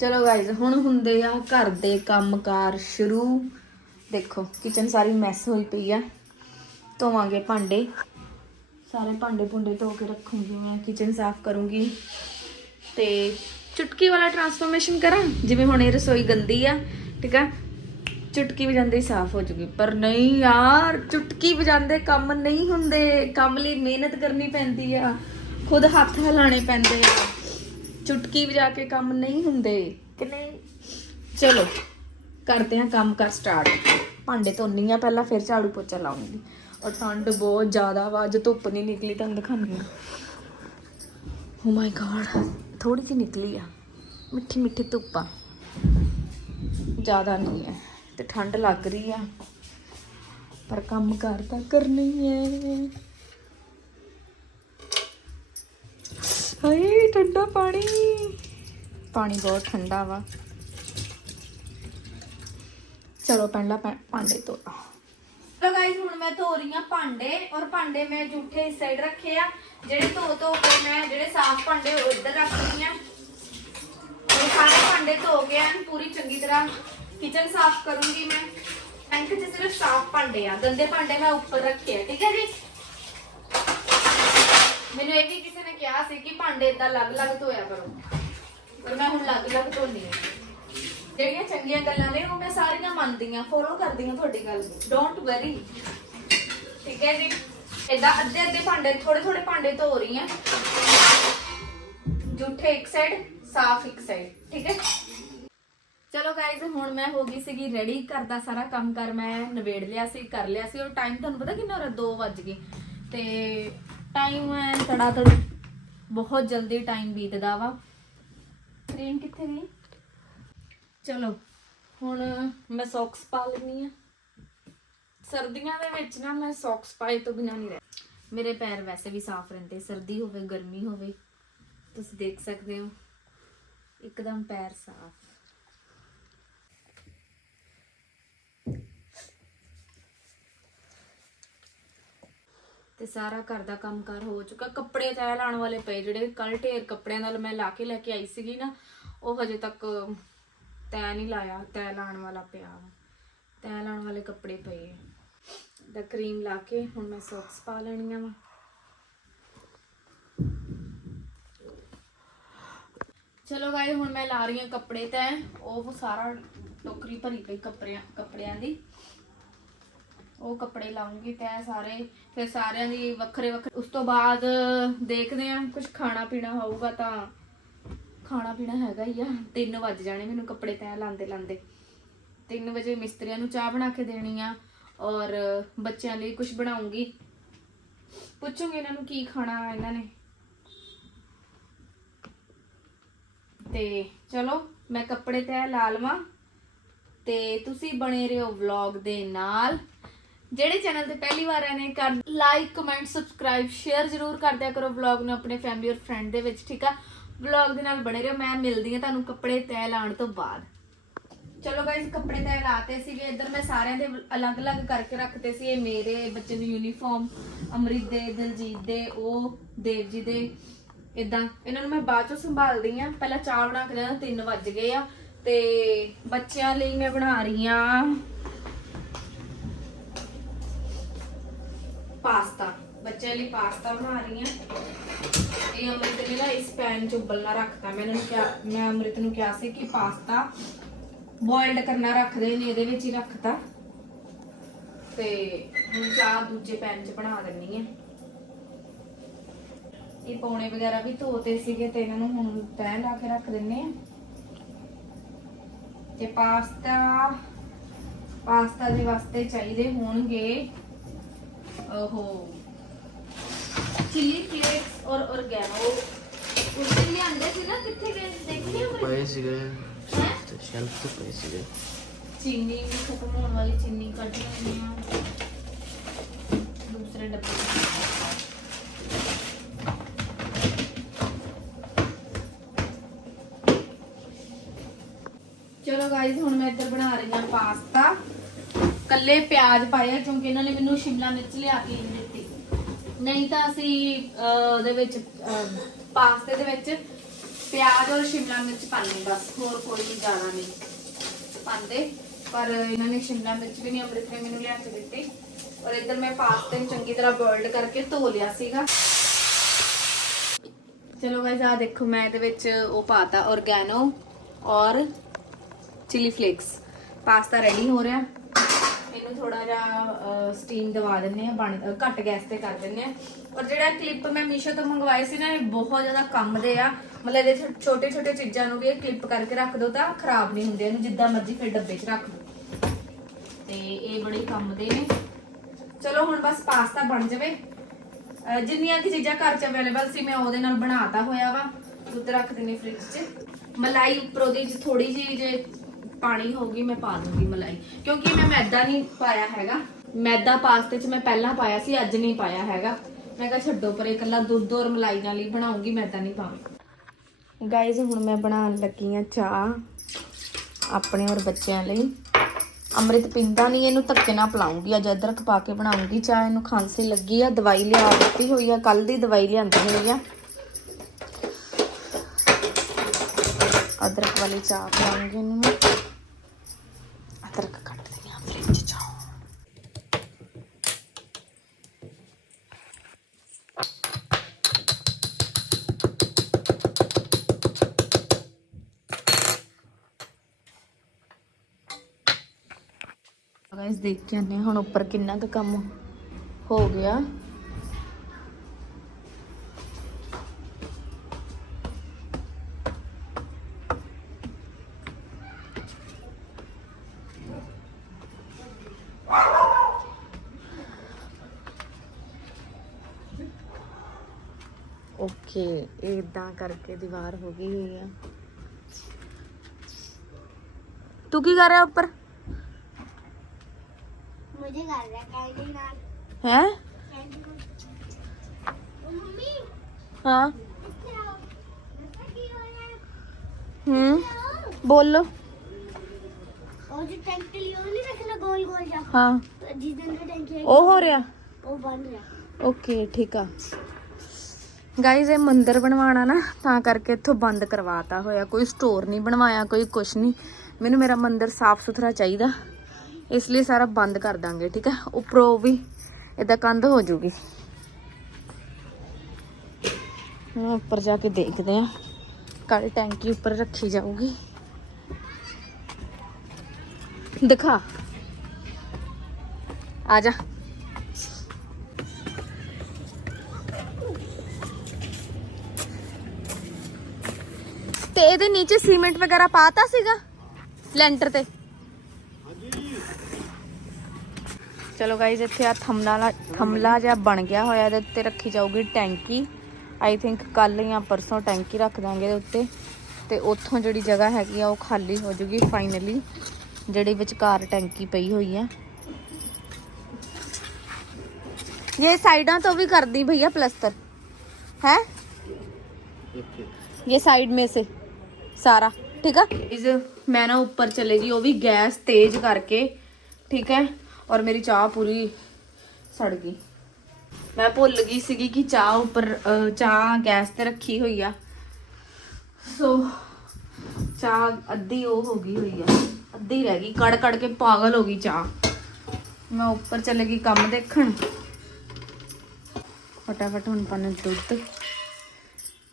ਚਲੋ ਗਾਇਜ਼ ਹੁਣ ਹੁੰਦੇ ਆ ਘਰ ਦੇ ਕੰਮਕਾਰ ਸ਼ੁਰੂ। ਦੇਖੋ ਕਿਚਨ ਸਾਰੀ ਮੈਸ ਹੋਈ ਪਈ ਆ। ਧੋਵਾਂਗੇ ਭਾਂਡੇ। ਸਾਰੇ ਭਾਂਡੇ ਭੁੰਡੇ ਧੋ ਕੇ ਰੱਖੂੰਗੀ ਮੈਂ ਕਿਚਨ ਸਾਫ਼ ਕਰੂੰਗੀ। ਤੇ ਚੁਟਕੀ ਵਾਲਾ ਟਰਾਂਸਫਰਮੇਸ਼ਨ ਕਰਾਂ, ਜਿਵੇਂ ਹੁਣ ਇਹ ਰਸੋਈ ਗੰਦੀ ਆ, ਠੀਕ ਆ? ਚੁਟਕੀ ਵਜਾਉਂਦੇ ਹੀ ਸਾਫ਼ ਹੋ ਜੂਗੀ। ਪਰ ਨਹੀਂ ਯਾਰ, ਚੁਟਕੀ ਵਜਾਉਂਦੇ ਕੰਮ ਨਹੀਂ ਹੁੰਦੇ। ਕੰਮ ਲਈ ਮਿਹਨਤ ਕਰਨੀ ਪੈਂਦੀ ਆ। ਖੁਦ ਹੱਥ ਹਿਲਾਣੇ ਪੈਂਦੇ ਆ। ਚੁਟਕੀ ਵਜਾ ਕੇ ਕੰਮ ਨਹੀਂ ਹੁੰਦੇ। ਕਿ ਨਹੀਂ? ਚਲੋ ਕਰਦੇ ਹਾਂ ਕੰਮ ਕਰ ਸਟਾਰਟ ਭਾਂਡੇ ਧੋਣੀ ਆ ਪਹਿਲਾਂ ਫਿਰ ਝਾੜੂ ਪੋਚਾ ਲਾਉਂਗੀ। ਔਰ ਠੰਡ ਬਹੁਤ ਜ਼ਿਆਦਾ ਵਾ ਅੱਜ ਧੁੱਪ ਨਹੀਂ ਨਿਕਲੀ ਤੁਹਾਨੂੰ ਦਿਖਾਉਂਦੀ ਹਾਂ ਓ ਮਾਈ ਗॉड ਥੋੜੀ ਜਿਹੀ ਨਿਕਲੀ ਆ। ਮਿੱਠੀ ਮਿੱਠੀ ਧੁੱਪ ਆ। ਜ਼ਿਆਦਾ ਨਹੀਂ ਹੈ ਤੇ ਠੰਡ ਲੱਗ ਰਹੀ ਆ। ਪਰ ਕੰਮ ਕਰ ਤਾਂ ਕਰਨੀ ਹੈ। ਹਾਏ, ਠੰਡਾ ਪਾਣੀ। ਪਾਣੀ ਬਹੁਤ ਠੰਡਾ ਵਾ। ਚਲੋ, ਪਹਿਲਾਂ ਭਾਂਡੇ ਧੋ ਲਾ ਚਲੋ ਗਾਇਸ ਹੁਣ ਮੈਂ ਧੋ ਰਹੀ ਹਾਂ ਭਾਂਡੇ ਔਰ ਭਾਂਡੇ ਮੈਂ ਜੂਠੇ ਇਸ ਸਾਈਡ ਰੱਖੇ ਆ। ਜਿਹੜੇ ਧੋ ਧੋ ਕੇ ਮੈਂ ਜਿਹੜੇ ਸਾਫ਼ ਭਾਂਡੇ ਉਹ ਇੱਧਰ ਰੱਖ ਰਹੀ ਹਾਂ। ਔਰ ਸਾਰੇ ਭਾਂਡੇ ਧੋ ਕੇ ਐਨ ਪੂਰੀ ਚੰਗੀ ਤਰ੍ਹਾਂ ਕਿਚਨ ਸਾਫ਼ ਕਰੂੰਗੀ ਮੈਂ। ਟੈਂਕ 'ਚ ਸਿਰਫ ਸਾਫ਼ ਭਾਂਡੇ ਆ। ਗੰਦੇ ਭਾਂਡੇ ਮੈਂ ਉੱਪਰ ਰੱਖੇ ਆ, ਠੀਕ ਹੈ ਜੀ? ਮੈਨੂੰ ਇਹ ਵੀ ਕਿਹਾ ਸੀ ਕਿ ਭਾਂਡੇ ਇਦਾਂ ਅਲੱਗ-ਅਲੱਗ ਧੋਇਆ ਕਰੋ। ਪਰ ਮੈਂ ਹੁਣ ਅਲੱਗ-ਅਲੱਗ ਧੋਣੀ ਹਾਂ ਜਿਹੜੀਆਂ ਚੰਗੀਆਂ ਗੱਲਾਂ ਨੇ, ਉਹ ਮੈਂ ਸਾਰੀਆਂ ਮੰਨਦੀ ਹਾਂ ਫੋਲੋ ਕਰਦੀ ਹਾਂ ਤੁਹਾਡੀ ਗੱਲ ਡੋਂਟ ਵਰੀ ਠੀਕ ਹੈ ਜੀ? ਇਦਾਂ ਅੱਧੇ ਅੱਧੇ ਭਾਂਡੇ ਥੋੜੇ ਥੋੜੇ ਭਾਂਡੇ ਧੋ ਰਹੀ ਹਾਂ। ਜੂਠੇ ਇੱਕ ਸਾਈਡ ਸਾਫ਼ ਇੱਕ ਸਾਈਡ ਠੀਕ ਹੈ? ਚਲੋ ਗਾਇਜ਼ ਹੁਣ ਮੈਂ ਹੋ ਗਈ ਸੀਗੀ ਰੈਡੀ ਘਰ ਦਾ ਸਾਰਾ ਕੰਮ ਕਰ ਮੈਂ ਨਵੇੜ ਲਿਆ ਸੀ, ਕਰ ਲਿਆ ਸੀ। ਔਰ ਟਾਈਮ ਤੁਹਾਨੂੰ ਪਤਾ ਕਿੰਨਾ ਹੋ ਰਿਹਾ? 2 ਵੱਜ ਗਏ। ਤੇ ਟਾਈਮ ਐ ਤੜਾ ਤੜ ਬਹੁਤ ਜਲਦੀ ਟਾਈਮ ਬੀਤਦਾ ਵਾ। ਟ੍ਰੇਨ ਕਿੱਥੇ ਗਈ? ਚਲੋ, ਹੁਣ ਮੈਂ ਸੌਕਸ ਪਾ ਲੈਣੀ ਆ ਸਰਦੀਆਂ ਦੇ ਵਿੱਚ ਨਾ ਮੈਂ ਸੌਕਸ ਪਾਏ ਤੋਂ ਬਿਨਾਂ ਨਹੀਂ ਰਹਿ ਮੇਰੇ ਪੈਰ ਵੈਸੇ ਵੀ ਸਾਫ਼ ਰਹਿੰਦੇ, ਸਰਦੀ ਹੋਵੇ, ਗਰਮੀ ਹੋਵੇ, ਤੁਸੀਂ ਦੇਖ ਸਕਦੇ ਹੋ। ਇੱਕਦਮ ਪੈਰ ਸਾਫ਼। ਤੇ ਸਾਰਾ ਘਰ ਦਾ ਕੰਮਕਾਰ ਹੋ ਚੁੱਕਾ। ਕੱਪੜੇ ਤੈਅ ਲਾਉਣ ਵਾਲੇ ਪਏ, ਜਿਹੜੇ ਕੱਲ ਢੇਰ ਕੱਪੜਿਆਂ ਨਾਲ ਮੈਂ ਲਾ ਕੇ ਲੈ ਕੇ ਆਈ ਸੀਗੀ ਨਾ, ਉਹ ਹਜੇ ਤੱਕ ਤੈਅ ਨਹੀਂ ਲਾਇਆ ਤੈਅ ਲਾਉਣ ਵਾਲਾ ਪਿਆ ਤੈਅ ਲਾਉਣ ਵਾਲੇ ਕੱਪੜੇ ਪਏ ਦਾ ਕਰੀਮ ਲਾ ਕੇ ਹੁਣ ਮੈਂ ਸੌਕਸ ਪਾ ਲੈਣੀਆਂ ਵਾ। ਚਲੋ ਗਾਇਸ ਹੁਣ ਮੈਂ ਲਾ ਰਹੀ ਹਾਂ ਕੱਪੜੇ ਤੈਅ ਉਹ ਸਾਰਾ ਟੋਕਰੀ ਭਰੀ ਪਈ ਕੱਪੜਿਆਂ ਕੱਪੜਿਆਂ ਦੀ। ਉਹ ਕੱਪੜੇ ਲਾਉਂਗੀ ਤੈ ਸਾਰੇ, ਫਿਰ ਸਾਰਿਆਂ ਦੀ ਵੱਖਰੇ ਵੱਖਰੇ ਉਸ ਤੋਂ ਬਾਅਦ ਦੇਖਦੇ ਆ ਕੁਝ ਖਾਣਾ ਪੀਣਾ ਹੋਊਗਾ ਤਾਂ। ਖਾਣਾ ਪੀਣਾ ਹੈਗਾ ਹੀ ਆ। 3 ਵਜ ਜਾਣੇ ਮੈਨੂੰ ਕੱਪੜੇ ਤੈ ਲਾਂਦੇ ਲਾਂਦੇ 3 ਵਜੇ ਮਿਸਤਰੀਆਂ ਨੂੰ ਚਾਹ ਬਣਾ ਕੇ ਦੇਣੀ ਆ, ਔਰ ਬੱਚਿਆਂ ਲਈ ਕੁਝ ਬਣਾਉਂਗੀ। ਪੁੱਛੂਗੀ ਇਹਨਾਂ ਨੂੰ ਕੀ ਖਾਣਾ ਇਹਨਾਂ ਨੇ। ਤੇ ਚਲੋ, ਮੈਂ ਕੱਪੜੇ ਤੈ ਲਾ ਲਵਾਂ। ਤੇ ਤੁਸੀਂ ਬਣੇ ਰਹੋ ਵਲੌਗ ਦੇ ਨਾਲ। ਜਿਹੜੇ ਚੈਨਲ ਤੇ ਪਹਿਲੀ ਵਾਰ ਆਏ ਨੇ, ਕਰ ਲਾਈਕ ਕਮੈਂਟ ਸਬਸਕ੍ਰਾਈਬ ਸ਼ੇਅਰ ਜ਼ਰੂਰ ਕਰ ਦਿਆ ਕਰੋ ਵਲੌਗ ਨੂੰ ਆਪਣੇ ਫੈਮਿਲੀ ਔਰ ਫਰੈਂਡ ਦੇ ਵਿੱਚ, ਠੀਕ ਆ? ਵਲੌਗ ਦੇ ਨਾਲ ਬਣੇ ਰਹੋ, ਮੈਂ ਮਿਲਦੀ ਹਾਂ ਤੁਹਾਨੂੰ ਕੱਪੜੇ ਤੈ ਲਾਉਣ ਤੋਂ ਬਾਅਦ। ਚਲੋ ਗਾਇਸ ਕੱਪੜੇ ਤੈ ਲਾਤੇ ਸੀਗੇ, ਇੱਧਰ ਮੈਂ ਸਾਰਿਆਂ ਦੇ ਅਲੱਗ-ਅਲੱਗ ਕਰਕੇ ਰੱਖਤੇ ਸੀ, ਇਹ ਮੇਰੇ ਬੱਚੇ ਦੀ ਯੂਨੀਫਾਰਮ ਅਮਰਿਤ ਦੇ, ਦਿਲਜੀਤ ਦੇ, ਉਹ ਦੇਵ ਜੀ ਦੇ ਇਦਾਂ ਇਹਨਾਂ ਨੂੰ ਮੈਂ ਬਾਅਦ ਚੋਂ ਸੰਭਾਲਦੀ ਆ ਪਹਿਲਾਂ ਚਾਹ ਬਣਾ ਕੇ ਦੇਣਾ 3 ਵੱਜ ਗਏ ਆ, ਤੇ ਬੱਚਿਆਂ ਲਈ ਮੈਂ ਬਣਾ ਰਹੀ ਆ ਪਾਸਤਾ। ਬੱਚਿਆਂ ਲਈ ਪਾਸਤਾ ਬਣਾ ਰਹੀ ਆ ਇਹ ਅਮਰਿਤ ਨੇ ਨਾ ਇਸ ਪੈਨ ਚ ਉਬਲਣਾ ਰੱਖਤਾ। ਮੈਂ ਇਹਨਾਂ ਨੂੰ ਕਿਹਾ ਮੈਂ ਅਮਰਿਤ ਨੂੰ ਕਿਹਾ ਸੀ ਕਿ ਪਾਸਤਾ ਬੋਇਲਡ ਕਰਨਾ ਰੱਖਦੇ ਨੇ, ਇਹਦੇ ਵਿੱਚ ਹੀ ਰੱਖਤਾ। ਤੇ ਹੁਣ ਚਾਹ ਦੂਜੇ ਪੈਨ ਚ ਬਣਾ ਦਿੰਨੀ ਆ ਇਹ ਪੌਣੇ ਵਗੈਰਾ ਵੀ ਧੋਤੇ ਸੀਗੇ ਤੇ ਇਹਨਾਂ ਨੂੰ ਹੁਣ ਤੈਅ ਲਾ ਕੇ ਰੱਖ ਦਿੰਨੇ ਆ ਤੇ ਪਾਸਤਾ ਪਾਸਤਾ ਦੇ ਵਾਸਤੇ ਚਾਹੀਦੇ ਹੋਣਗੇ ਉਹ ਚਿਲੀ ਫਲੇਕਸ ਔਰ ਔਰਗੈਨੋ ਉਸ ਦਿਨ ਲਿਆਂਦੇ ਸੀ ਨਾ ਕਿੱਥੇ ਗਏ ਸੀ ਦੇਖੀ ਹੋ ਪਏ ਸੀਗੇ ਹੈ ਤੇ ਸ਼ੈਲਫ ਤੇ ਪਏ ਸੀਗੇ ਚੀਨੀ ਵੀ ਖਤਮ ਹੋਣ ਵਾਲੀ ਚੀਨੀ ਕੱਢ ਲੈਣੀ ਆ ਦੂਸਰੇ ਡੱਬੇ ਚ। ਚਲੋ ਗਾਇਜ਼ ਹੁਣ ਮੈਂ ਇੱਧਰ ਬਣਾ ਰਹੀ ਹਾਂ ਪਾਸਤਾ ਕੱਲੇ ਪਿਆਜ਼ ਪਾਏ ਆ ਕਿਉਂਕਿ ਇਹਨਾਂ ਨੇ ਮੈਨੂੰ ਸ਼ਿਮਲਾ ਮਿਰਚ ਲਿਆ ਕੇ ਨਹੀਂ ਦਿੱਤੀ। ਨਹੀਂ ਤਾਂ ਅਸੀਂ ਅਹ, ਉਹਦੇ ਵਿੱਚ ਅਹ, ਪਾਸਤੇ ਦੇ ਵਿੱਚ ਪਿਆਜ਼ ਔਰ ਸ਼ਿਮਲਾ ਮਿਰਚ ਪਾਣੀ ਬਸ ਹੋਰ ਕੋਈ ਜ਼ਿਆਦਾ ਨਹੀਂ ਪਾਉਂਦੇ। ਪਰ ਇਹਨਾਂ ਨੇ ਸ਼ਿਮਲਾ ਮਿਰਚ ਵੀ ਨਹੀਂ ਅੰਮ੍ਰਿਤ ਨੇ ਮੈਨੂੰ ਲਿਆ ਕੇ ਦਿੱਤੀ। ਔਰ ਇੱਧਰ ਮੈਂ ਪਾਸਤੇ ਨੂੰ ਚੰਗੀ ਤਰ੍ਹਾਂ ਬੋਇਲਡ ਕਰਕੇ ਧੋ ਲਿਆ ਸੀਗਾ। ਚਲੋ ਗਾਇਸ ਆ ਦੇਖੋ ਮੈਂ ਇਹਦੇ ਵਿੱਚ ਉਹ ਪਾਤਾ ਔਰਗੈਨੋ ਔਰ ਚਿਲੀ ਫਲੇਕਸ ਪਾਸਤਾ ਰੈਡੀ ਹੋ ਰਿਹਾ। ਇਹਨੂੰ ਥੋੜਾ ਜਿਹਾ ਸਟੀਮ ਦਵਾ ਦਿੰਨੇ ਆ ਬਣ ਘੱਟ ਗੈਸ ਤੇ ਕਰ ਦਿੰਨੇ ਆ ਔਰ ਜਿਹੜਾ ਕਲਿੱਪ ਮੈਂ ਮੀਸ਼ੋ ਤੋਂ ਮੰਗਵਾਏ ਸੀ ਨਾ, ਇਹ ਬਹੁਤ ਜ਼ਿਆਦਾ ਕੰਮ ਦੇ ਆ। ਮਤਲਬ ਇਹਦੇ ਛੋਟੇ ਛੋਟੇ ਚੀਜ਼ਾਂ ਨੂੰ ਵੀ ਇਹ ਕਲਿੱਪ ਕਰਕੇ ਰੱਖ ਦੋ ਤਾਂ ਖਰਾਬ ਨਹੀਂ ਹੁੰਦੇ, ਇਹਨੂੰ ਜਿੱਦਾਂ ਮਰਜ਼ੀ ਫਿਰ ਡੱਬੇ 'ਚ ਰੱਖ ਦੋ। ਤੇ ਇਹ ਬੜੇ ਕੰਮ ਦੇ ਨੇ। ਚਲੋ ਹੁਣ ਬਸ ਪਾਸਤਾ ਬਣ ਜਾਵੇ। ਜਿੰਨੀਆਂ ਕਿ ਚੀਜ਼ਾਂ ਘਰ 'ਚ ਅਵੇਲੇਬਲ ਸੀ, ਮੈਂ ਉਹਦੇ ਨਾਲ ਬਣਾਤਾ ਹੋਇਆ ਵਾ। ਦੁੱਧ ਰੱਖ ਦਿੰਨੀ ਫ੍ਰਿਜ 'ਚ। ਮਲਾਈ ਉੱਪਰ ਉਹਦੇ 'ਚ ਥੋੜੀ ਜਿਹੀ ਜੇ ਪਾਣੀ ਹੋਊਗੀ ਮੈਂ ਪਾ ਦੂੰਗੀ ਮਲਾਈ। ਕਿਉਂਕਿ ਮੈਂ ਮੈਦਾ ਨਹੀਂ ਪਾਇਆ ਹੈਗਾ। ਮੈਦਾ ਪਾਸਤੇ 'ਚ ਮੈਂ ਪਹਿਲਾਂ ਪਾਇਆ ਸੀ, ਅੱਜ ਨਹੀਂ ਪਾਇਆ ਹੈਗਾ। ਮੈਂ ਕਿਹਾ ਛੱਡੋ ਪਰ, ਇਕੱਲਾ ਦੁੱਧ ਔਰ ਮਲਾਈ ਨਾਲ ਹੀ ਬਣਾਉਂਗੀ, ਮੈਦਾ ਨਹੀਂ ਪਾਵਾਂ ਗਾਇਜ਼ ਹੁਣ ਮੈਂ ਬਣਾਉਣ ਲੱਗੀ ਆ ਚਾਹ, ਆਪਣੇ ਔਰ ਬੱਚਿਆਂ ਲਈ। ਅੰਮ੍ਰਿਤ ਪੀਂਦਾ ਨਹੀਂ, ਇਹਨੂੰ ਧੱਕੇ ਨਾਲ ਪਿਲਾਉਂਗੀ। ਅੱਜ ਅਦਰਕ ਪਾ ਕੇ ਬਣਾਉਂਗੀ ਚਾਹ, ਇਹਨੂੰ ਖਾਂਸੀ ਲੱਗੀ ਆ, ਦਵਾਈ ਲਿਆ, ਦਿੱਤੀ ਹੋਈ ਆ ਕੱਲ ਦੀ ਦਵਾਈ ਲਿਆਂਦੀ ਹੋਈ ਆ। ਅਦਰਕ ਵਾਲੀ ਚਾਹ ਪਿਲਾਉਂਗੀ ਇਹਨੂੰ ਮੈਂ। ਅਦਰਕ ਕੱਟ ਦਿੰਦੀ ਆ ਫ੍ਰਿਜ ਚ। ਗਾਇਸ ਦੇਖ ਕੇ ਆਨੇ ਹੁਣ ਉੱਪਰ ਕਿੰਨਾ ਕੁ ਕੰਮ ਹੋ ਗਿਆ। ਇਦਾਂ ਕਰਕੇ ਦੀਵਾਰ ਹੋ ਗਈ ਹੋਈ ਆ ਤੂੰ ਕੀ ਕਰ ਰਿਹਾ ਉੱਪਰ मुझे कर रहा है कैंडी नाल ਹੈ कैंडी को मम्मी ਹਾਂ इधर आओ ऐसा की हो रहा है ਹੂੰ ਬੋਲੋ और जो टैंक लियो नहीं रखना गोल गोल जा ਹਾਂ जिस दिन का टैंक है ਉਹ ਹੋ ਰਿਹਾ वो बन रहा ਓਕੇ ਠੀਕ ਆ ਗਾਈਜ਼ ਇਹ ਮੰਦਿਰ ਬਣਵਾਉਣਾ ਨਾ, ਤਾਂ ਕਰਕੇ ਇੱਥੋਂ ਬੰਦ ਕਰਵਾਤਾ ਹੋਇਆ। ਕੋਈ ਸਟੋਰ ਨਹੀਂ ਬਣਵਾਇਆ, ਕੋਈ ਕੁਛ ਨਹੀਂ। ਮੈਨੂੰ ਮੇਰਾ ਮੰਦਿਰ ਸਾਫ਼ ਸੁਥਰਾ ਚਾਹੀਦਾ। ਇਸ ਲਈ ਸਾਰਾ ਬੰਦ ਕਰ ਦਾਂਗੇ, ਠੀਕ ਹੈ? ਉੱਪਰੋਂ ਵੀ ਇਦਾਂ ਕੰਧ ਹੋ ਜੂਗੀ। ਹੁਣ ਉੱਪਰ ਜਾ ਕੇ ਦੇਖਦੇ ਆ ਕੱਲ ਟੈਂਕੀ ਉੱਪਰ ਰੱਖੀ ਜਾਊਗੀ। ਦਿਖਾ। ਆ ਜਾ। ਤੇ ਇਹਦੇ ਨੀਚੇ ਸੀਮੈਂਟ ਵਗੈਰਾ ਪਾਤਾ ਸੀਗਾ ਲੈਂਟਰ ਤੇ ਚਲੋ ਗਾਈਜ਼ ਇੱਥੇ ਆ ਥਮਲਾ ਥਮਲਾ ਜਿਹਾ ਬਣ ਗਿਆ ਹੋਇਆ ਇਹਦੇ ਉੱਤੇ ਰੱਖੀ ਜਾਊਗੀ ਟੈਂਕੀ ਆਈ ਥਿੰਕ ਕੱਲ ਜਾਂ ਪਰਸੋਂ ਟੈਂਕੀ ਰੱਖ ਦਾਂਗੇ ਇਹਦੇ ਉੱਤੇ ਤੇ ਉੱਥੋਂ ਜਿਹੜੀ ਜਗ੍ਹਾ ਹੈਗੀ ਆ ਉਹ ਖਾਲੀ ਹੋ ਜੂਗੀ ਫਾਈਨਲੀ ਜਿਹੜੀ ਵਿਚਕਾਰ ਟੈਂਕੀ ਪਈ ਹੋਈ ਆ ਇਹ ਸਾਈਡਾਂ ਤੋਂ ਵੀ ਕਰਦੀ ਭਈਆ ਪਲਸਤਰ ਹੈ ये साइड में से ਸਾਰਾ, ਠੀਕ ਆ? ਇਸ ਮੈਂ ਨਾ ਉੱਪਰ ਚਲੇ ਜੀ ਉਹ ਵੀ ਗੈਸ ਤੇਜ਼ ਕਰਕੇ, ਠੀਕ ਹੈ? ਔਰ ਮੇਰੀ ਚਾਹ ਪੂਰੀ ਸੜ ਗਈ। ਮੈਂ ਭੁੱਲ ਗਈ ਸੀਗੀ ਕਿ ਚਾਹ ਉੱਪਰ ਚਾਹ ਗੈਸ ਤੇ ਰੱਖੀ ਹੋਈ ਆ। ਸੋ ਚਾਹ ਅੱਧੀ ਉਹ ਹੋ ਗਈ ਹੋਈ ਆ। ਅੱਧੀ ਰਹਿ ਗਈ, ਕੜ ਕੜ ਕੇ ਪਾਗਲ ਹੋ ਗਈ ਚਾਹ। ਮੈਂ ਉੱਪਰ ਚਲੇ ਗਈ ਕੰਮ ਦੇਖਣ। ਫਟਾਫਟ ਹੁਣ ਪਾਣੇ ਦੁੱਧ।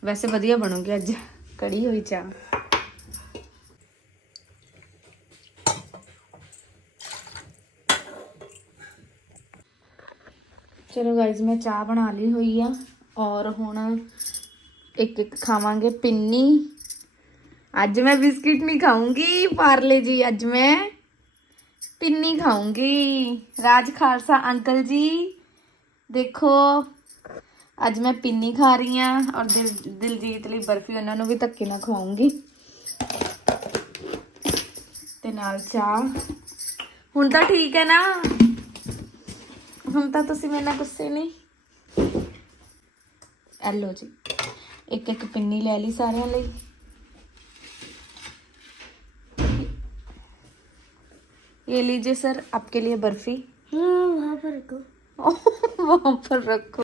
ਵੈਸੇ ਵਧੀਆ ਬਣੂਗੀ ਅੱਜ, ਕੜੀ ਹੋਈ ਚਾਹ। ਚਲੋ ਗਾਇਜ਼ ਮੈਂ ਚਾਹ ਬਣਾ ਲਈ ਹੋਈ ਆ ਔਰ ਹੁਣ ਇੱਕ ਇੱਕ ਖਾਵਾਂਗੇ ਪਿੰਨੀ। ਅੱਜ ਮੈਂ ਬਿਸਕਿਟ ਨਹੀਂ ਖਾਊਂਗੀ, ਪਾਰਲੇ ਜੀ, ਅੱਜ ਮੈਂ ਪਿੰਨੀ ਖਾਊਂਗੀ। ਰਾਜ ਖਾਲਸਾ, ਅੰਕਲ ਜੀ, ਦੇਖੋ, ਅੱਜ ਮੈਂ ਪਿੰਨੀ ਖਾ ਰਹੀ ਆ ਔਰ ਦਿਲ, ਦਿਲਜੀਤ ਲਈ ਬਰਫੀ ਉਹਨਾਂ ਨੂੰ ਵੀ ਧੱਕੇ ਨਾਲ ਖਵਾਉਂਗੀ ਤੇ ਨਾਲ ਚਾਹ। ਹੁਣ ਤਾਂ ਠੀਕ ਹੈ ਨਾ? ਹੁਣ ਤਾਂ ਤੁਸੀਂ ਮੇਰੇ ਨਾਲ ਗੁੱਸੇ ਨਹੀਂ ਐਲੋ ਜੀ ਇੱਕ ਇੱਕ ਪਿੰਨੀ ਲੈ ਲਈ ਸਾਰਿਆਂ ਲਈ ये लीजिए सर आपके लिए बर्फी हाँ वहाँ पर रखो वहां पर रखो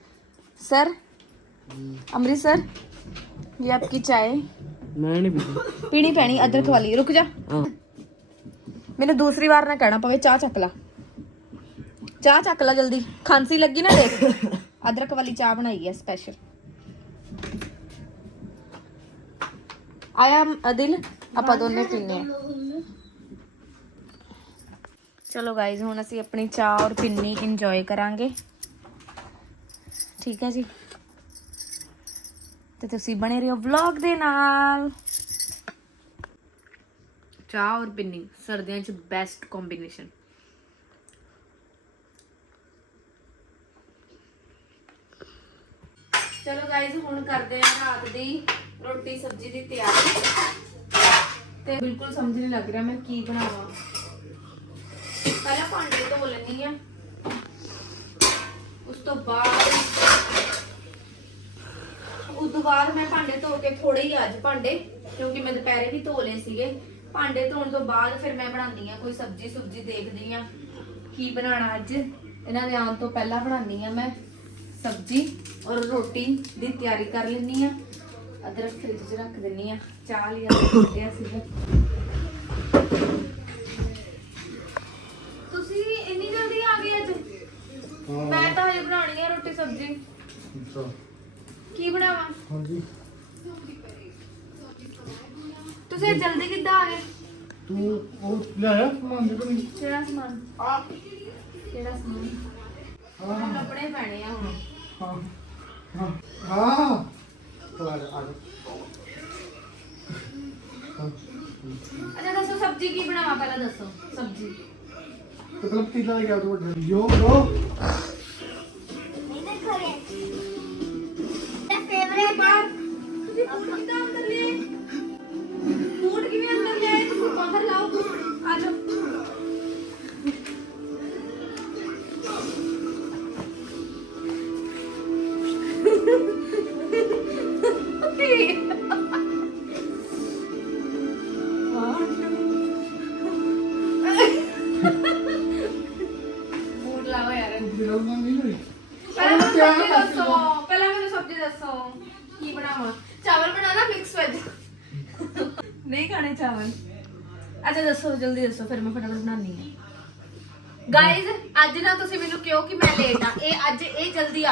सर अमृत सर ये आपकी चाय ਮੈਂ ਨਹੀਂ ਪੀਤੀ ਪੀਣੀ ਪੈਣੀ ਅਦਰਕ ਵਾਲੀ ਰੁਕ ਜਾ ਹਾਂ ਮੈਨੂੰ ਦੂਸਰੀ ਵਾਰ ਨਾ ਕਹਿਣਾ ਪਵੇ ਚਾਹ ਚੱਕ ਲਾ ਚਾਹ ਚੱਕ ਲਾ ਜਲਦੀ। ਖਾਂਸੀ ਲੱਗੀ ਨਾ ਦੇਖ। ਅਦਰਕ ਵਾਲੀ ਚਾਹ ਬਣਾਈ ਹੈ ਸਪੈਸ਼ਲ ਆਇਆ ਅਦਿਲ? ਆਪਾਂ ਦੋਨੇ ਪੀਨੇ ਆ ਚਲੋ ਗਾਇਜ਼ ਹੁਣ ਅਸੀਂ ਆਪਣੀ ਚਾਹ ਔਰ ਪਿੰਨੀ ਇੰਜੋਏ ਕਰਾਂਗੇ। ਠੀਕ ਹੈ ਜੀ? ਤੇ ਤੁਸੀਂ ਬਣੇ ਰਹੋ ਵਲੌਗ ਦੇ ਨਾਲ। ਚਾਹ ਔਰ ਪਿੰਨੀ, ਸਰਦੀਆਂ 'ਚ ਬੈਸਟ ਕੰਬੀਨੇਸ਼ਨ ਚਲੋ ਗਾਇਜ਼ ਹੁਣ ਕਰਦੇ ਆ ਰਾਤ ਦੀ ਰੋਟੀ ਸਬਜ਼ੀ ਦੀ ਤਿਆਰੀ। ਤੇ ਬਿਲਕੁਲ ਸਮਝ ਨਹੀਂ ਲੱਗ ਰਿਹਾ ਮੈਂ ਕੀ ਬਣਾਵਾਂ। ਪਹਿਲਾਂ ਭਾਂਡੇ ਧੋ ਲੈਣੀ ਆ ਉਸ ਤੋਂ ਬਾਅਦ ਉਸ ਤੋਂ ਬਾਅਦ ਮੈਂ ਭਾਂਡੇ ਧੋ ਕੇ ਥੋੜੇ ਹੀ ਅੱਜ ਭਾਂਡੇ, ਕਿਉਂਕਿ ਮੈਂ ਦੁਪਹਿਰੇ ਵੀ ਧੋ ਲਏ ਸੀਗੇ। ਭਾਂਡੇ ਧੋਣ ਤੋਂ ਬਾਅਦ ਫਿਰ ਮੈਂ ਬਣਾਉਂਦੀ ਆ ਕੋਈ ਸਬਜ਼ੀ ਸੁਬਜੀ ਦੇਖਦੀ ਆ ਕੀ ਬਣਾਉਣਾ ਅੱਜ। ਇਹਨਾਂ ਦੇ ਆਉਣ ਤੋਂ ਪਹਿਲਾਂ ਬਣਾਉਂਦੀ ਆ ਮੈਂ। ਸਬਜ਼ੀ ਔਰ ਰੋਟੀ ਦੀ ਤਿਆਰੀ ਕਰ ਲੈਣੀ ਆ ਅਦਰਕ ਫ੍ਰਿਜ 'ਚ ਰੱਖ ਦਿੰਨੀ ਆ ਚਾਹ ਲਈ ਰੱਖਿਆ ਸੀਗਾ। ਤੁਸੀਂ ਇੰਨੀ ਜਲਦੀ ਆ ਗਏ ਅੱਜ? ਮੈਂ ਤਾਂ ਹਜੇ ਬਣਾਉਣੀ ਆ ਰੋਟੀ ਸਬਜ਼ੀ। ਅੱਛਾ। ਕੀ ਬਣਾਵਾਂ? ਹਾਂਜੀ। ਤੁਸੀਂ ਜਲਦੀ ਕਿੱਦਾਂ ਆ ਗਏ? ਤੂੰ ਉਹ ਲਿਆਇਆ ਸਮਾਨ ਦੇ ਕੋਈ ਕਿਹੜਾ ਸਮਾਨ? ਆ ਕਿਹੜਾ ਸਮਾਨ? ਹਾਂ। ਪੈਣੇ ਆ ਹੁਣ। ਹਾਂ ਹਾਂ ਹਾਂ ਚਲ ਆ ਜਾ ਆ ਜਾ ਹਾਂ ਅੱਛਾ ਦੱਸੋ ਸਬਜ਼ੀ ਕੀ ਬਣਾਵਾਂ ਪਹਿਲਾਂ ਦੱਸੋ ਸਬਜ਼ੀ ਤੇ ਪਹਿਲਾਂ ਪੀਲਾ ਹੀ ਗਿਆ ਤੂੰ ਵੱਡਾ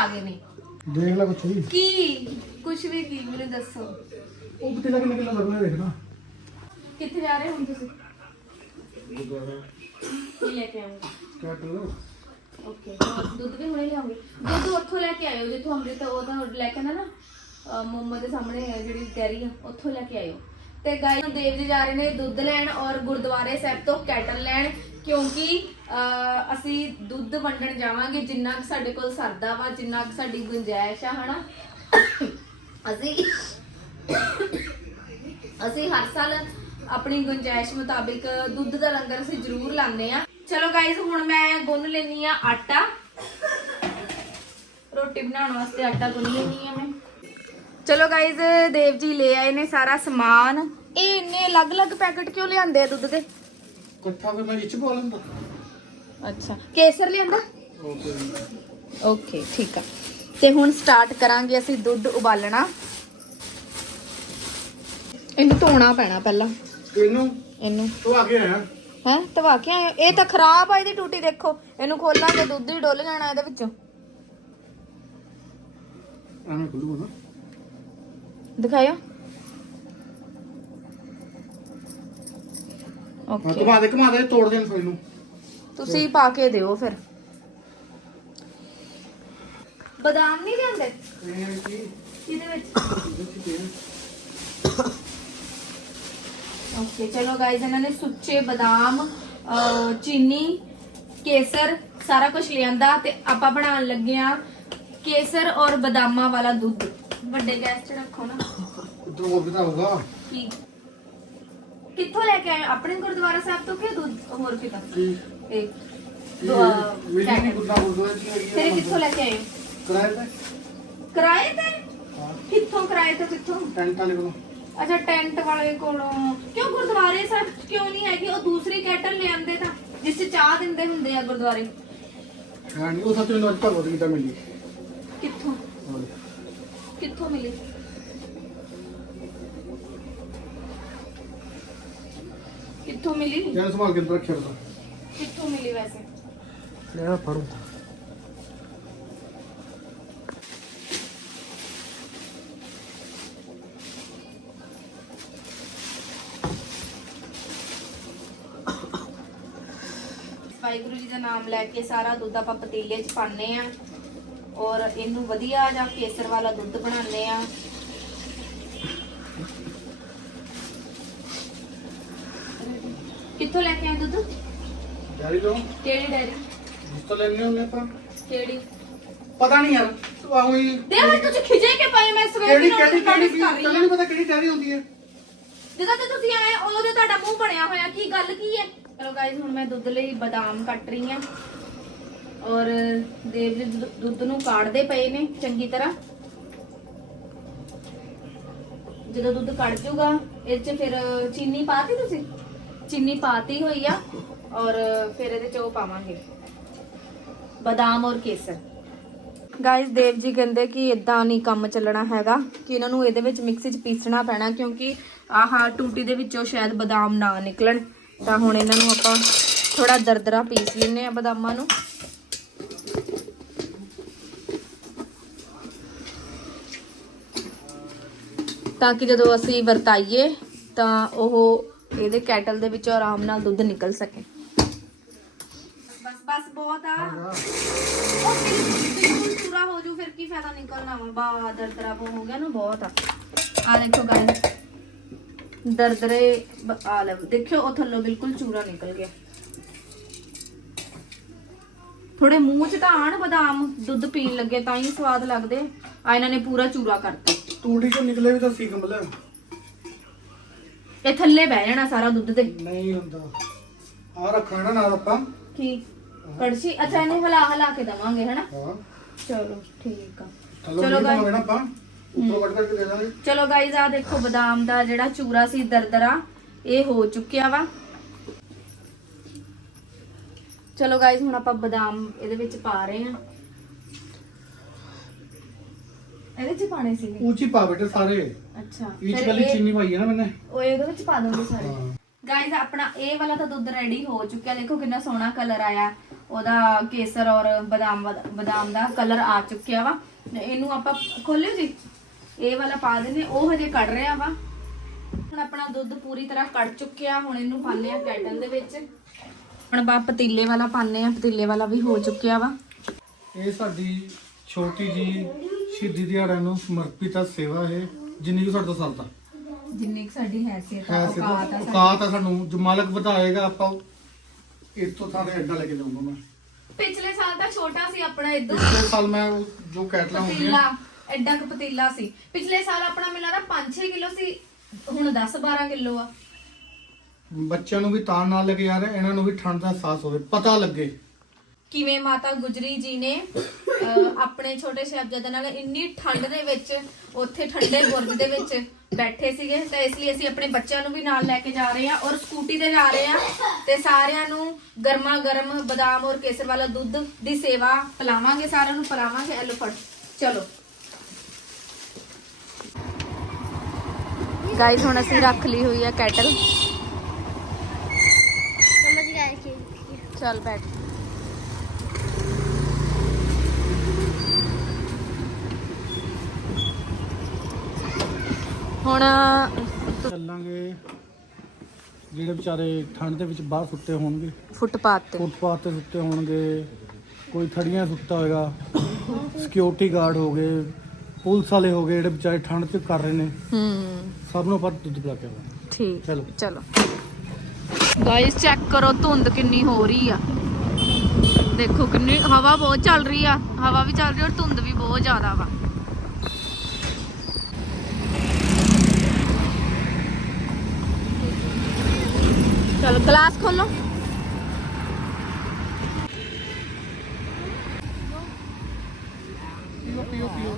ਆ ਗਏ ਨੇ। ਦੇਖ ਲੈ ਕੁਛ ਵੀ ਕੀ? ਕੁਝ ਵੀ ਕੀ ਮੈਨੂੰ ਦੱਸੋ। ਉਹ ਪਤੀਲਾ ਕਿੰਨੇ ਕਿਲੋ ਲੱਗਣਾ ਦੇਖਣਾ ਕਿੱਥੇ ਜਾ ਰਹੇ ਹੁਣ ਤੁਸੀਂ? ਕੀ ਲੈ ਕੇ ਆਉਂਗੇ। ਕੱਟ ਲਓ। ਓਕੇ ਦੁੱਧ ਵੀ ਹੁਣੇ ਲਿਆਉਂਗੀ। ਦੁੱਧ ਉੱਥੋਂ ਲੈ ਕੇ ਆਇਓ ਜਿੱਥੋਂ ਅੰਮ੍ਰਿਤ ਉਹ ਤਾਂ ਲੈ ਕੇ ਨਾ ਅਹ ਮੁਹੰਮਦ ਦੇ ਸਾਹਮਣੇ ਜਿਹੜੀ ਡੈਰੀ ਆ ਉੱਥੋਂ ਲੈ ਕੇ ਆਇਓ। ਤੇ ਗਾਇ ਦੇਵ ਜੀ ਜਾ ਰਹੇ ਨੇ ਦੁੱਧ ਲੈਣ ਔਰ ਗੁਰਦੁਆਰੇ ਸਾਹਿਬ ਤੋਂ ਕੈਟਲ ਲੈਣ ਕਿਉਂਕਿ ਅਹ, ਅਸੀਂ ਦੁੱਧ ਵੰਡਣ ਜਾਵਾਂਗੇ ਜਿੰਨਾ ਕੁ ਸਾਡੇ ਕੋਲ ਸਰਦਾ ਵਾ ਜਿੰਨਾ ਕੁ ਸਾਡੀ ਗੁੰਜਾਇਸ਼ ਆ ਹਨਾ? ਅਸੀਂ ਅਸੀਂ ਹਰ ਸਾਲ ਆਪਣੀ ਗੁੰਜਾਇਸ਼ ਮੁਤਾਬਿਕ ਦੁੱਧ ਦਾ ਲੰਗਰ ਅਸੀਂ ਜ਼ਰੂਰ ਲਾਉਂਦੇ ਆ ਚਲੋ ਗਾਇਜ਼ ਹੁਣ ਮੈਂ ਗੁੰਨ ਲੈਣੀ ਆ ਆਟਾ। ਰੋਟੀ ਬਣਾਉਣ ਵਾਸਤੇ ਆਟਾ ਗੁੰਨ ਲੈਣੀ ਆ ਮੈਂ। ਚਲੋ ਗਾਇਜ਼ ਦੇਵ ਜੀ ਲੈ ਆਏ ਨੇ ਸਾਰਾ ਸਮਾਨ। ਇਹ ਇੰਨੇ ਅਲੱਗ-ਅਲੱਗ ਪੈਕਟ ਕਿਉਂ ਲਿਆਂਦੇ ਆ ਦੁੱਧ ਦੇ? ਇਕੱਠਾ ਫਿਰ ਮੈਂ ਇੱਚ ਪਾ ਲੈਂਦਾ। ਅੱਛਾ ਕੇਸਰ ਲਿਆਂਦਾ? ਓਕੇ ਓਕੇ ਠੀਕ ਆ। ਤੇ ਹੁਣ ਸਟਾਰਟ ਕਰਾਂਗੇ ਅਸੀਂ ਦੁੱਧ ਉਬਾਲਣਾ। ਇਹਨੂੰ ਧੋਣਾ ਪੈਣਾ ਪਹਿਲਾਂ। ਇਹਨੂੰ? ਇਹਨੂੰ। ਤੂੰ ਆ ਕੇ ਆਇਆ। ਹੈ ਧਵਾ ਕੇ ਹੋ? ਇਹ ਤਾਂ ਖਰਾਬ ਆ ਇਹਦੀ ਟੂਟੀ ਦੇਖੋ। ਇਹਨੂੰ ਖੋਲਾਂਗੇ ਦੁੱਧ ਹੀ ਡੁੱਲ ਜਾਣਾ ਇਹਦੇ ਵਿੱਚੋਂ। ਐਵੇਂ ਖੁੱਲੂ ਨਾ। ਦਿਖਾਇਓ। ਹਾਂ ਓਕੇ ਘੁਮਾ ਦੇ ਘੁਮਾ ਦੇ ਤੋੜ ਦੇਣ ਫਿਰ ਨੂੰ। ਤੁਸੀਂ ਪਾ ਕੇ ਦਿਓ ਫਿਰ। ਬਦਾਮ ਨਹੀਂ ਕੀ ਇਹਦੇ ਵਿੱਚ ਓਕੇ ਚਲੋ ਗਾਇਜ਼ ਇਹਨਾਂ ਨੇ ਸੁੱਚੇ ਬਦਾਮ ਅਹ, ਚੀਨੀ ਕੇਸਰ ਸਾਰਾ ਕੁਝ ਲਿਆਂਦਾ ਤੇ ਆਪਾਂ ਬਣਾਉਣ ਲੱਗੇ ਆ ਕੇਸਰ ਔਰ ਬਦਾਮਾਂ ਵਾਲਾ ਦੁੱਧ। ਵੱਡੇ ਗੈਸ 'ਚ ਰੱਖੋ ਨਾ। ਉਧਰ ਹੋਰ ਕਿਤਾ ਹੋਊਗਾ? ਕੀ? ਕਿੱਥੋਂ ਲੈ ਕੇ ਆਏ? ਹੋ? ਆਪਣੇ ਗੁਰਦੁਆਰਾ ਸਾਹਿਬ ਤੋਂ ਕਿ ਦੁੱਧ ਹੋਰ ਕਿਤੋਂ ਕੀ? ਇਹ ਮਿਲੀ ਨਹੀਂ ਗੁੱਡਾ ਗੁਰਦੁਆਰੇ ਚ ਹੈਗੀ ਤੇਰੇ ਕਿੱਥੋਂ ਲੈ ਕੇ ਆਏ? ਹੋ? ਕਿਰਾਏ ਤੇ? ਕਿਰਾਏ ਤੇ? ਹਾਂ। ਕਿੱਥੋਂ ਕਿਰਾਏ ਤੇ ਕਿੱਥੋਂ? ਟੈਂਟ ਵਾਲੇ ਕੋਲੋਂ। ਅੱਛਾ ਟੈਂਟ ਵਾਲੇ ਕੋਲੋਂ। ਕਿਉਂ ਗੁਰਦੁਆਰੇ ਸਾਹਿਬ 'ਚ ਕਿਉਂ ਨਹੀਂ ਹੈਗੀ? ਉਹ ਦੂਸਰੀ ਕੈਟਲ ਲਿਆਂਦੇ ਤਾਂ ਜਿਸ 'ਚ ਚਾਹ ਦਿੰਦੇ ਹੁੰਦੇ ਆ ਗੁਰਦੁਆਰੇ। ਹਾਂ ਨਹੀਂ ਉਹ ਸੱਚ ਮੈਨੂੰ ਅੱਜ ਭਗਵਤ ਗੀਤਾ ਮਿਲੀ? ਕਿੱਥੋਂ। ਕਿੱਥੋਂ ਮਿਲੀ? ਕਿੱਥੋਂ ਮਿਲੀ? ਜਨ ਸੰਭਾਲ ਕੇ ਅੰਦਰ ਰੱਖਿਆ ਬਤਾ ਕਿੱਥੋਂ ਮਿਲੀ ਵੈਸੇ? ਲੈ ਫੜੋ। ਵਾਹਿਗੁਰੂ ਜੀ ਦਾ ਨਾਮ ਲੈ ਕੇ ਸਾਰਾ ਦੁੱਧ ਆਪਾਂ ਪਤੀਲੇ 'ਚ ਪਾਉਂਦੇ ਆ ਔਰ ਇਹਨੂੰ ਵਧੀਆ ਜਾਂ ਕੇਸਰ ਵਾਲਾ ਦੁੱਧ ਬਣਾਉਂਦੇ ਆ ਕਿੱਥੋਂ ਲੈ ਕੇ ਆਏ ਦੁੱਧ? ਜਾਰੀ ਲਓ ਕਿਹੜੀ ਡੈਰੀ? ਜਿਸ ਤੋਂ ਲੈਣੇ ਹੁੰਦੇ ਆਪਾਂ। ਕਿਹੜੀ? ਪਤਾ ਨਹੀਂ ਯਾਰ ਤੂੰ ਆਹੋ ਹੀ ਦੇ ਹੁਣ ਤੁਸੀਂ ਖਿਜੇ ਕੇ ਪਏ ਮੈਂ ਸਵੇਰ ਕਿਹੜੀ ਕਿਹੜੀ ਕਿਹੜੀ ਕਰ ਰਹੀ ਤੈਨੂੰ ਹਾਂ। ਨਹੀਂ ਪਤਾ ਕਿਹੜੀ ਟੈਰੀ ਹੁੰਦੀ ਹੈ। ਜਦੋਂ ਤੇ ਤੁਸੀਂ ਆਏ ਉਦੋਂ ਤੇ ਤੁਹਾਡਾ ਮੂੰਹ ਬਣਿਆ ਹੋਇਆ ਕੀ ਗੱਲ ਕੀ ਹੈ? ਚਲੋ ਗਾਇਜ਼ ਹੁਣ ਮੈਂ ਦੁੱਧ ਲਈ ਬਦਾਮ ਕੱਟ ਰਹੀ ਹਾਂ। ਔਰ ਦੇਵ ਜੀ ਦੁੱਧ- ਨੂੰ ਕਾੜਦੇ ਪਏ ਨੇ, ਚੰਗੀ ਤਰ੍ਹਾਂ। ਜਦੋਂ ਦੁੱਧ ਕੱਢ ਜੂਗਾ, ਇਹ ਚ ਫਿਰ ਚੀਨੀ ਪਾਤੀ ਤੁਸੀਂ? ਚੀਨੀ ਪਾਤੀ ਹੋਈ ਆ, ਔਰ ਫਿਰ ਇਹਦੇ ਚ ਉਹ ਪਾਵਾਂਗੇ। ਬਦਾਮ ਔਰ ਕੇਸਰ। ਗਾਇਸ ਦੇਵ ਜੀ ਕਹਿੰਦੇ ਕਿ ਇਦਾਂ ਨਹੀਂ ਕੰਮ ਚੱਲਣਾ ਹੈਗਾ, ਕਿ ਇਹਨਾਂ ਨੂੰ ਇਹਦੇ ਵਿੱਚ ਮਿਕਸੀ 'ਚ ਪੀਸਣਾ ਪੈਣਾ, ਕਿਉਂਕਿ ਆਹ ਟੂਟੀ ਦੇ ਵਿੱਚੋਂ ਸ਼ਾਇਦ ਬਦਾਮ ਨਾ ਨਿਕਲਣ। ਤਾਂ ਹੁਣ ਇਹਨਾਂ ਨੂੰ ਆਪਾਂ ਥੋੜਾ ਦਰਦਰਾ ਪੀਸ ਲੈਨੇ ਆ ਬਦਾਮਾਂ ਨੂੰ। ਤਾਂ ਕਿ ਜਦੋਂ ਅਸੀਂ ਵਰਤਾਈਏ ਤਾਂ ਉਹ ਇਹਦੇ ਕੈਟਲ ਦੇ ਵਿੱਚੋਂ ਆਰਾਮ ਨਾਲ ਦੁੱਧ ਨਿਕਲ ਸਕੇ। ਬਸ ਬਸ ਬਹੁਤ ਆ। ਉਹ ਬਿਲਕੁਲ ਪੂਰਾ ਹੋ ਜੂ ਫਿਰ ਕੀ ਫਾਇਦਾ ਨਿਕਲਣਾ ਵਾ? ਬਾ ਦਰਦਰਾ ਹੋ ਗਿਆ ਨਾ ਬਹੁਤ ਆ। ਆ ਦੇਖੋ ਗਾਇਸ ਦਰਦਰੇ ਆ ਲੈ ਦੇਖਿਓ ਉਹ ਥੱਲੋਂ ਬਿਲਕੁਲ ਚੂਰਾ ਨਿਕਲ ਗਿਆ। ਥੋੜੇ ਮੂੰਹ ਚ ਤਾਂ ਆਣ ਬਦਾਮ ਦੁੱਧ ਪੀਣ ਲੱਗੇ ਤਾਂ ਹੀ ਸਵਾਦ ਲੱਗਦੇ। ਆ ਇਹਨਾਂ ਨੇ ਪੂਰਾ ਚੂਰਾ ਕਰਤਾ। ਟੂਟੀ ਚੋਂ ਨਿਕਲੇ ਵੀ ਤਾਂ ਸੀ ਕੰਬਲ ਇਹ ਥੱਲੇ ਬਹਿ ਜਾਣਾ ਸਾਰਾ ਦੁੱਧ ਤੇ। ਨਹੀਂ ਹੁੰਦਾ। ਆ ਰੱਖਣਾ ਨਾ ਨਾਲ ਆਪਾਂ। ਕੀ? ਕੜਛੀ? ਅੱਛਾ ਇਹਨੂੰ ਹਿਲਾ ਹਿਲਾ ਕੇ ਦਵਾਂਗੇ ਹੈਨਾ? ਹਾਂ। ਚਲੋ ਠੀਕ ਆ। ਥੱਲੋਂ ਚਲੋ। ਬਣਾਉਣਾ ਨਾ ਆਪਾਂ। ਉੱਪਰੋਂ ਕੱਢ ਕਰਕੇ ਦੇ ਦਾਂਗੇ। ਚਲੋ ਗਾਈਜ਼ ਆ ਦੇਖੋ ਬਦਾਮ ਦਾ ਜਿਹੜਾ ਚੂਰਾ ਸੀ ਦਰਦਰਾ ਇਹ ਹੋ ਚੁੱਕਿਆ ਵਾ। ਚਲੋ ਗਾਈਜ਼ ਹੁਣ ਆਪਾਂ ਬਦਾਮ ਇਹਦੇ ਵਿੱਚ ਪਾ ਰਹੇ ਹਾਂ। ਇਹਦੇ ਚ ਪਾਣੇ ਸੀ ਉੱਚੀ ਪਾ ਬੇਟੇ ਸਾਰੇ। ਅੱਛਾ ਵਿੱਚ ਫਿਰ ਇਹ- ਚੀਨੀ ਪਾਈ ਹੈ ਨਾ ਮੈਨੇ। ਉਹ ਇਹਦੇ ਵਿੱਚ ਪਾ ਦੋਗੇ ਸਾਰੇ। ਹਾਂ। ਗਾਈਜ਼ ਆਪਣਾ ਇਹ ਵਾਲਾ ਤਾਂ ਦੁੱਧ ਰੈਡੀ ਹੋ ਚੁੱਕਿਆ। ਦੇਖੋ ਕਿੰਨਾ ਸੋਹਣਾ ਕਲਰ ਆਇਆ। ਉਹਦਾ ਕੇਸਰ ਔਰ ਬਦਾਮ ਬਦਾਮ ਦਾ ਕਲਰ ਆ ਚੁੱਕਿਆ ਵਾ। ਤੇ ਇਹਨੂੰ ਆਪਾਂ ਖੋਲਿਓ ਜੀ। ਇਹ ਵਾਲਾ ਪਾ ਦਿੰਦੇ। ਉਹ ਹਜੇ ਕੱਢ ਰਿਹਾ ਵਾ। ਹੁਣ ਆਪਣਾ ਦੁੱਧ ਪੂਰੀ ਤਰ੍ਹਾਂ ਕੱਢ ਚੁੱਕਿਆ। ਹੁਣ ਇਹਨੂੰ ਪਾਉਂਦੇ ਆ ਕੈਟਲ ਦੇ ਵਿੱਚ। ਹੁਣ ਬਾ ਪਤੀਲੇ ਵਾਲਾ ਪਾਉਂਦੇ ਆ ਪਤੀਲੇ ਵਾਲਾ ਵੀ ਹੋ ਚੁੱਕਿਆ ਵਾ। ਇਹ ਸਾਡੀ ਛੋਟੀ ਜੀ ਸ਼ਹੀਦੀ ਦਿਹਾੜਾ ਨੂੰ ਸਮਰਪਿਤ ਆ ਸੇਵਾ ਹੈ ਜਿੰਨੀ ਵੀ ਸਾਡੇ ਤੋਂ ਸਰਦਾ ਜਿੰਨੀ ਸਾਡੀ ਹੈਸੀਅਤ ਹੈ ਔਕਾਤ ਆ ਸਾਨੂੰ ਜੋ ਮਾਲਕ ਵਧਾਏਗਾ ਆਪਾਂ ਇਸ ਤੋਂ ਥਾਂ ਤੇ ਅੱਡਾ ਲੈ ਕੇ ਜਾਊਂਗਾ ਮੈਂ। ਪਿਛਲੇ ਸਾਲ ਤਾਂ ਛੋਟਾ ਸੀ ਆਪਣਾ ਇਦੋਂ ਪਿਛਲੇ ਸਾਲ ਮੈਂ ਉਹ ਜੋ ਕੈਟਲਾਂ ਹੁੰਦੀਆਂ। ਪਤੀਲਾ ਐਡਾ ਕੁ ਪਤੀਲਾ ਸੀ। ਪਿਛਲੇ ਸਾਲ ਆਪਣਾ ਮੈਨੂੰ ਲੱਗਦਾ 5-6 ਕਿਲੋ ਸੀ ਹੁਣ 10-12 ਕਿਲੋ ਆ। ਬੱਚਿਆਂ ਨੂੰ ਵੀ ਤਾਂ ਨਾਲ ਲੈ ਕੇ ਜਾ ਰਹੇ ਇਹਨਾਂ ਨੂੰ ਵੀ ਠੰਡ ਦਾ ਅਹਿਸਾਸ ਹੋਵੇ ਪਤਾ ਲੱਗੇ। ਕਿਵੇਂ ਮਾਤਾ ਗੁਜਰੀ ਜੀ ਨੇ ਆਪਣੇ ਛੋਟੇ ਸਾਹਿਬਜ਼ਾਦੇ ਨਾਲ ਇੰਨੀ ਠੰਡ ਦੇ ਵਿੱਚ ਉੱਥੇ ਠੰਡੇ ਬੁਰਜ ਦੇ ਵਿੱਚ ਬੈਠੇ ਸੀਗੇ। ਤਾਂ ਇਸ ਲਈ ਅਸੀਂ ਆਪਣੇ ਬੱਚਿਆਂ ਨੂੰ ਵੀ ਨਾਲ ਲੈ ਕੇ ਜਾ ਰਹੇ ਹਾਂ ਔਰ ਸਕੂਟੀ ਤੇ ਜਾ ਰਹੇ ਹਾਂ। ਤੇ ਸਾਰਿਆਂ ਨੂੰ ਗਰਮਾ ਗਰਮ ਬਦਾਮ ਔਰ ਕੇਸਰ ਵਾਲਾ ਦੁੱਧ ਦੀ ਸੇਵਾ ਪਿਲਾਵਾਂਗੇ ਸਾਰਿਆਂ ਨੂੰ ਪਿਲਾਵਾਂਗੇ। ਐਲੋ ਫੜ ਚਲੋ। ਗਾਇਸ ਹੁਣ ਅਸੀਂ ਰੱਖ ਲਈ ਹੋਈ ਹੈ ਕੈਟਲ। ਚਲੋ ਜੀ ਕਿ ਚੱਲ ਬੈਠ। ਹੁਣ ਚੱਲਾਂਗੇ। ਜਿਹੜੇ ਵਿਚਾਰੇ ਠੰਡ ਦੇ ਵਿੱਚ ਬਾਹਰ ਸੁੱਤੇ ਹੋਣਗੇ ਫੁੱਟਪਾਥ ਤੇ। ਫੁੱਟਪਾਥ ਤੇ ਸੁੱਤੇ ਹੋਣਗੇ ਕੋਈ ਥੜੀਆਂ ਸੁੱਤਾ ਹੋਏਗਾ ਸਿਕਿਉਰਿਟੀ ਗਾਰਡ ਹੋ ਗਏ ਪੁਲਿਸ ਵਾਲੇ ਹੋ ਗਏ ਜਿਹੜੇ ਵਿਚਾਰੇ ਠੰਡ 'ਚ ਕਰ ਰਹੇ ਨੇ ਹੂੰ। ਸਭ ਨੂੰ ਆਪਾਂ ਦੁੱਧ ਪਿਲਾ ਕੇ ਆਵਾਂਗੇ। ਠੀਕ। ਚਲੋ। ਚਲੋ। ਗਾਇਸ ਚੈੱਕ ਕਰੋ ਧੁੰਦ ਕਿੰਨੀ ਹੋ ਰਹੀ ਆ। ਦੇਖੋ ਕਿੰਨੀ ਹਵਾ ਬਹੁਤ ਚੱਲ ਰਹੀ ਆ। ਹਵਾ ਵੀ ਚੱਲ ਰਹੀ ਔਰ ਧੁੰਦ ਵੀ ਬਹੁਤ ਜ਼ਿਆਦਾ ਵਾ। ਚਲੋ ਗਲਾਸ ਖੋਲੋ। ਪੀਓ ਪੀਓ ਪੀਓ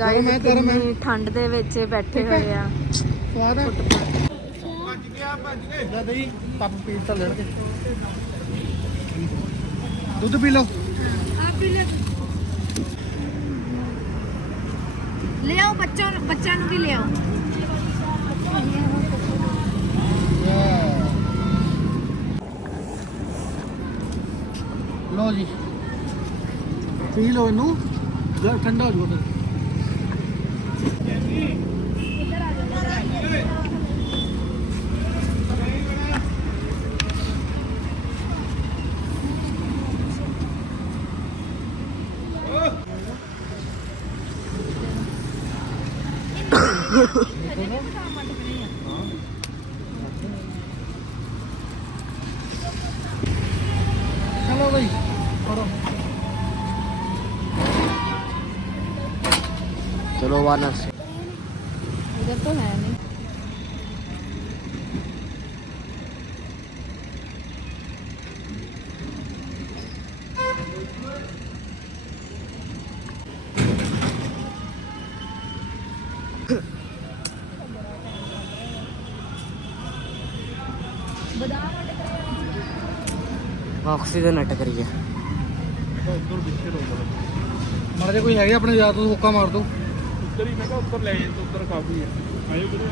ਗਾਇਸ। ਕਿੰਨੀ ਠੰਡ ਦੇ ਵਿੱਚ ਬੈਠੇ ਹੋਏ ਆ। ਸਵਾਦ ਹੈ। ਭੱਜ ਗਿਆ ਭੱਜ ਗਿਆ। ਲੈ ਦਈ ਪੱਪ ਪੀ ਤਾਂ ਲੈਣਗੇ। ਦੁੱਧ ਪੀ ਲਓ। ਲਿਆਓ ਬੱਚਿਆਂ ਨੂੰ ਬੱਚਿਆਂ ਨੂੰ ਵੀ ਲਿਆਓ। ਲਓ ਜੀ। ਪੀ ਲਓ ਇਹਨੂੰ। ਠੰਡਾ ਹੋ ਜਾਊਗਾ ਫਿਰ। ਆਕਸੀਜਨ ਨਟ ਕਰੀਏ। ਮਾਰੇ ਕੋਈ ਹੈਗੇ ਆਪਣੇ ਯਾਰ ਤੋਂ ਹੁੱਕਾ ਮਾਰ ਦੋ ਉੱਧਰ ਹੀ ਮੈਂ ਕਿਹਾ ਉੱਪਰ ਲੈ ਜਾਂਦੇ ਉੱਧਰ ਕਾਫੀ ਹੈ। ਆਇਓ ਕਿਧਰ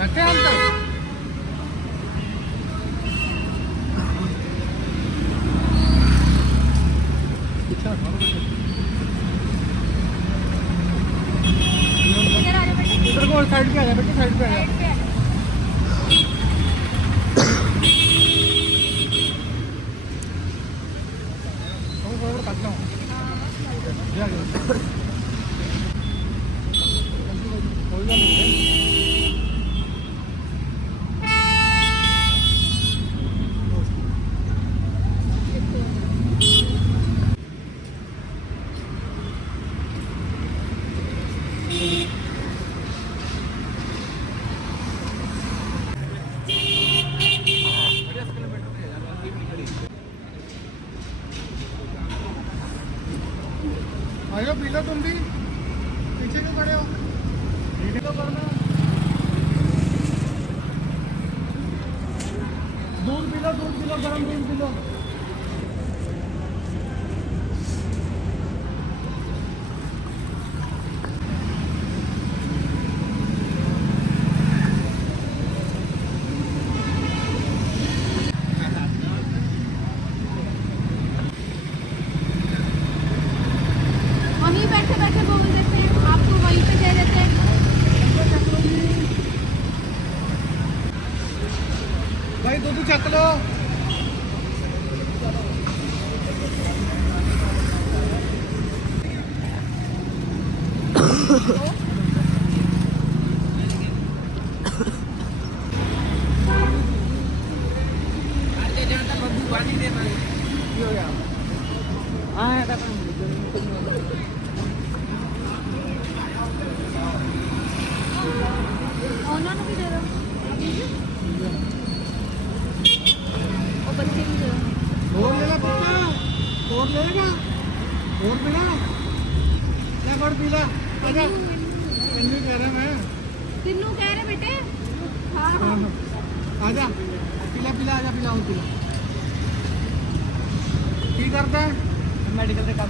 ਰੱਖੇ ਅੰਦਰ। Yeah, yeah. ਹੈਗਾ। ਤੈਨੂੰ ਮੈਂ? ਤੈਨੂੰ ਕਹਿ ਰਿਹਾ ਬੇਟੇ? ਆ ਜਾ। ਪਿਲਾ ਪਿਲਾ ਆ ਜਾ ਪਿਲਾ ਕੀ ਕਰਦਾ ਮੈਡੀਕਲ ਦੇ ਕੰਮ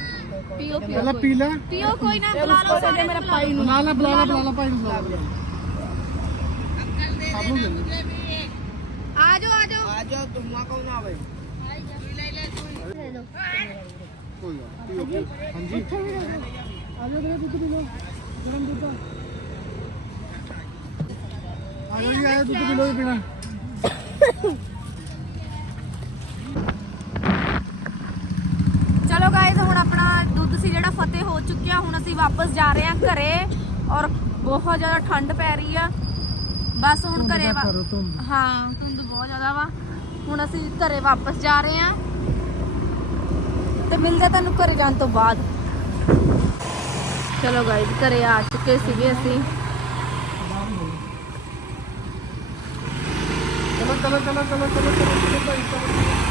ਪੀਓ ਪਹਿਲਾਂ ਪੀ ਲੈ। ਪੀਓ ਕੋਈ ਨਾ ਬੁਲਾ ਲਓ ਸਾਡੇ ਮੇਰੇ ਭਾਈ ਨੂੰ ਬੁਲਾ ਲੈ ਬੁਲਾ ਲੈ ਬੁਲਾ ਲੈ ਭਾਈ ਨੂੰ ਬੁਲਾ ਲੈ। ਆਪ ਨੂੰ ਲੈ ਲੈ ਆ ਜਾਓ ਆ ਜਾਓ ਆ ਜਾ ਤੁਮਾ ਕੌਣ ਆਵੇ? ਕੋਈ ਗੱਲ ਨੀ, ਪੀਓ, ਪੀਓ। ਹਾਂਜੀ। ਆ ਜਾਓ ਵੀਰੇ ਦੁੱਧ ਪੀ ਲਓ। ਗਰਮ ਦੁੱਧ ਆ। ਆ ਜਾਓ ਜੀ ਆਇਆ ਦੁੱਧ ਪੀ ਲਓ ਪੀਣਾ। ਚੁੱਕਿਆ ਹੁਣ ਅਸੀਂ ਵਾਪਸ ਜਾ ਰਹੇ ਹਾਂ ਘਰੇ ਔਰ ਬਹੁਤ ਜ਼ਿਆਦਾ ਠੰਡ ਪੈ ਰਹੀ ਆ ਬਸ ਹੁਣ ਘਰੇ ਵਾ-। ਹਾਂ ਧੁੰਦ ਬਹੁਤ ਜ਼ਿਆਦਾ ਵਾ ਹੁਣ ਅਸੀਂ ਘਰੇ ਵਾਪਸ ਜਾ ਰਹੇ ਹਾਂ ਤੇ ਮਿਲਦੇ ਤੁਹਾਨੂੰ ਘਰੇ ਜਾਣ ਤੋਂ ਬਾਅਦ ਚਲੋ ਗਾਇਸ ਘਰੇ ਆ ਚੁੱਕੇ ਸੀਗੇ ਅਸੀਂ ਚਲੋ ਚਲੋ ਚਲੋ ਚਲੋ ਚਲੋ ਚਲੋ ਚਲੋ ਭਾਈ ਚਲੋ